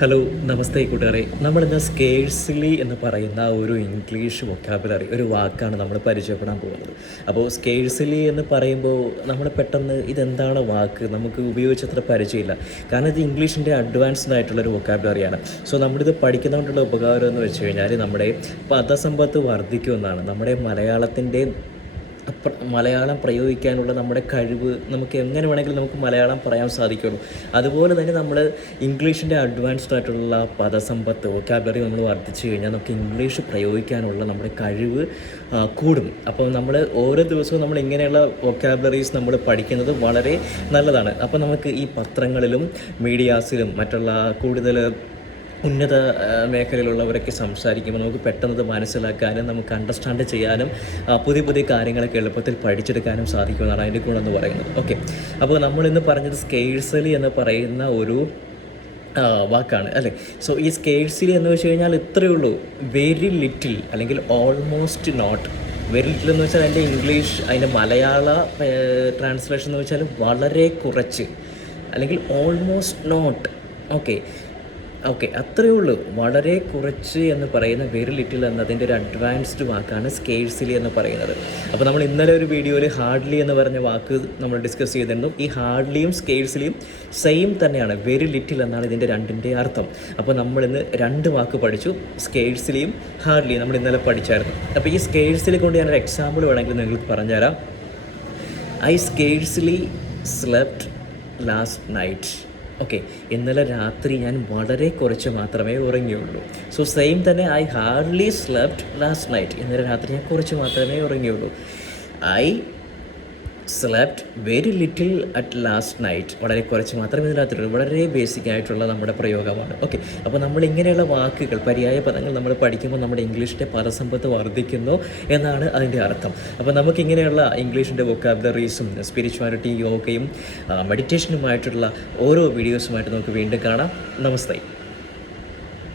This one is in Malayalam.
ഹലോ നമസ്തേ കൂട്ടുകാരെ. നമ്മളിന്ന് സ്കേഴ്സ്ലി എന്ന് പറയുന്ന ഒരു ഇംഗ്ലീഷ് വൊക്കാബുലറി ഒരു വാക്കാണ് നമ്മൾ പരിചയപ്പെടാൻ പോകുന്നത്. അപ്പോൾ സ്കേഴ്സ്ലി എന്ന് പറയുമ്പോൾ നമ്മൾ പെട്ടെന്ന് ഇതെന്താണ് വാക്ക് നമുക്ക് ഉപയോഗിച്ചത്ര പരിചയമില്ല. കാരണം ഇത് ഇംഗ്ലീഷിൻ്റെ അഡ്വാൻസ്ഡ് ആയിട്ടുള്ളൊരു വൊക്കാബുലറിയാണ്. സോ നമ്മളിത് പഠിക്കുന്നതുകൊണ്ടുള്ള ഉപകാരം എന്ന് വെച്ച് കഴിഞ്ഞാൽ നമ്മുടെ പദസമ്പത്ത് വർദ്ധിക്കുമെന്നാണ്. നമ്മുടെ മലയാളം പ്രയോഗിക്കാനുള്ള നമ്മുടെ കഴിവ് നമുക്ക് എങ്ങനെ വേണമെങ്കിലും നമുക്ക് മലയാളം പറയാൻ സാധിക്കുള്ളൂ. അതുപോലെ തന്നെ നമ്മൾ ഇംഗ്ലീഷിൻ്റെ അഡ്വാൻസ്ഡ് ആയിട്ടുള്ള പദസമ്പത്ത് വൊക്കാബുലറി നമ്മൾ വർദ്ധിച്ചു കഴിഞ്ഞാൽ നമുക്ക് ഇംഗ്ലീഷ് പ്രയോഗിക്കാനുള്ള നമ്മുടെ കഴിവ് കൂടും. അപ്പോൾ നമ്മൾ ഓരോ ദിവസവും നമ്മൾ ഇങ്ങനെയുള്ള വൊക്കാബുലറീസ് നമ്മൾ പഠിക്കുന്നത് വളരെ നല്ലതാണ്. അപ്പോൾ നമുക്ക് ഈ പത്രങ്ങളിലും മീഡിയാസിലും മറ്റുള്ള കൂടുതൽ ഉന്നത മേഖലയിലുള്ളവരൊക്കെ സംസാരിക്കുമ്പോൾ നമുക്ക് പെട്ടെന്ന് മനസ്സിലാക്കാനും നമുക്ക് അണ്ടർസ്റ്റാൻഡ് ചെയ്യാനും പുതിയ പുതിയ കാര്യങ്ങളൊക്കെ എളുപ്പത്തിൽ പഠിച്ചെടുക്കാനും സാധിക്കുമെന്നാണ് അതിൻ്റെ ഗുണമെന്ന് പറയുന്നത്. ഓക്കെ, അപ്പോൾ നമ്മളിന്ന് പറഞ്ഞത് സ്കേഴ്സ്ലി എന്ന് പറയുന്ന ഒരു വാക്കാണ് അല്ലേ. സോ ഈ സ്കേഴ്സ്ലി എന്ന് വെച്ച് കഴിഞ്ഞാൽ ഇത്രയേ ഉള്ളൂ, വെരി ലിറ്റിൽ അല്ലെങ്കിൽ ഓൾമോസ്റ്റ് നോട്ട്. വെരി ലിറ്റിൽ എന്ന് വെച്ചാൽ അതിൻ്റെ ഇംഗ്ലീഷ് അതിൻ്റെ മലയാള ട്രാൻസ്ലേഷൻ എന്ന് വെച്ചാൽ വളരെ കുറച്ച് അല്ലെങ്കിൽ ഓൾമോസ്റ്റ് നോട്ട്. ഓക്കെ അത്രയേ ഉള്ളൂ, വളരെ കുറച്ച് എന്ന് പറയുന്ന വെരി ലിറ്റിൽ എന്നതിൻ്റെ ഒരു അഡ്വാൻസ്ഡ് വാക്കാണ് സ്കേഴ്സ്ലി എന്ന് പറയുന്നത്. അപ്പോൾ നമ്മൾ ഇന്നലെ ഒരു വീഡിയോയിൽ ഹാർഡ്ലി എന്ന് പറഞ്ഞ വാക്ക് നമ്മൾ ഡിസ്കസ് ചെയ്തിരുന്നു. ഈ ഹാർഡ്ലിയും സ്കേഴ്സ്ലിയും സെയിം തന്നെയാണ്, വെരി ലിറ്റിൽ എന്നാണ് ഇതിൻ്റെ രണ്ടിൻ്റെ അർത്ഥം. അപ്പോൾ നമ്മളിന്ന് രണ്ട് വാക്ക് പഠിച്ചു, സ്കേഴ്സ്ലിയും ഹാർഡ്ലിയും നമ്മൾ ഇന്നലെ പഠിച്ചായിരുന്നു. അപ്പോൾ ഈ സ്കേഴ്സ്ലി കൊണ്ട് ഞാനൊരു എക്സാമ്പിൾ വേണമെങ്കിൽ നിങ്ങൾക്ക് പറഞ്ഞുതരാം. I scarcely slept last night. Okay, ഇന്നലെ രാത്രി ഞാൻ വളരെ കുറച്ച് മാത്രമേ ഉറങ്ങിയുള്ളൂ. സോ സെയിം തന്നെ I hardly slept last night. ഇന്നലെ രാത്രി ഞാൻ കുറച്ച് മാത്രമേ ഉറങ്ങിയുള്ളൂ. I slept very little at last night. വളരെ കുറച്ച് മാത്രമേ ഇന്ന് രാത്രി. വളരെ ബേസിക് ആയിട്ടുള്ള നമ്മുടെ പ്രയോഗമാണ്. ഓക്കെ, അപ്പോൾ നമ്മൾ ഇങ്ങനെയുള്ള വാക്കുകൾ പര്യായ പദങ്ങൾ നമ്മൾ പഠിക്കുമ്പോൾ നമ്മുടെ ഇംഗ്ലീഷിൻ്റെ പദസമ്പത്ത് വർദ്ധിക്കുന്നു എന്നാണ് അതിൻ്റെ അർത്ഥം. അപ്പോൾ നമുക്കിങ്ങനെയുള്ള ഇംഗ്ലീഷിൻ്റെ വൊക്കാബുലറീസും സ്പിരിച്വാലിറ്റി യോഗയും മെഡിറ്റേഷനുമായിട്ടുള്ള ഓരോ വീഡിയോസുമായിട്ട് നമുക്ക് വീണ്ടും കാണാം. നമസ്തേ.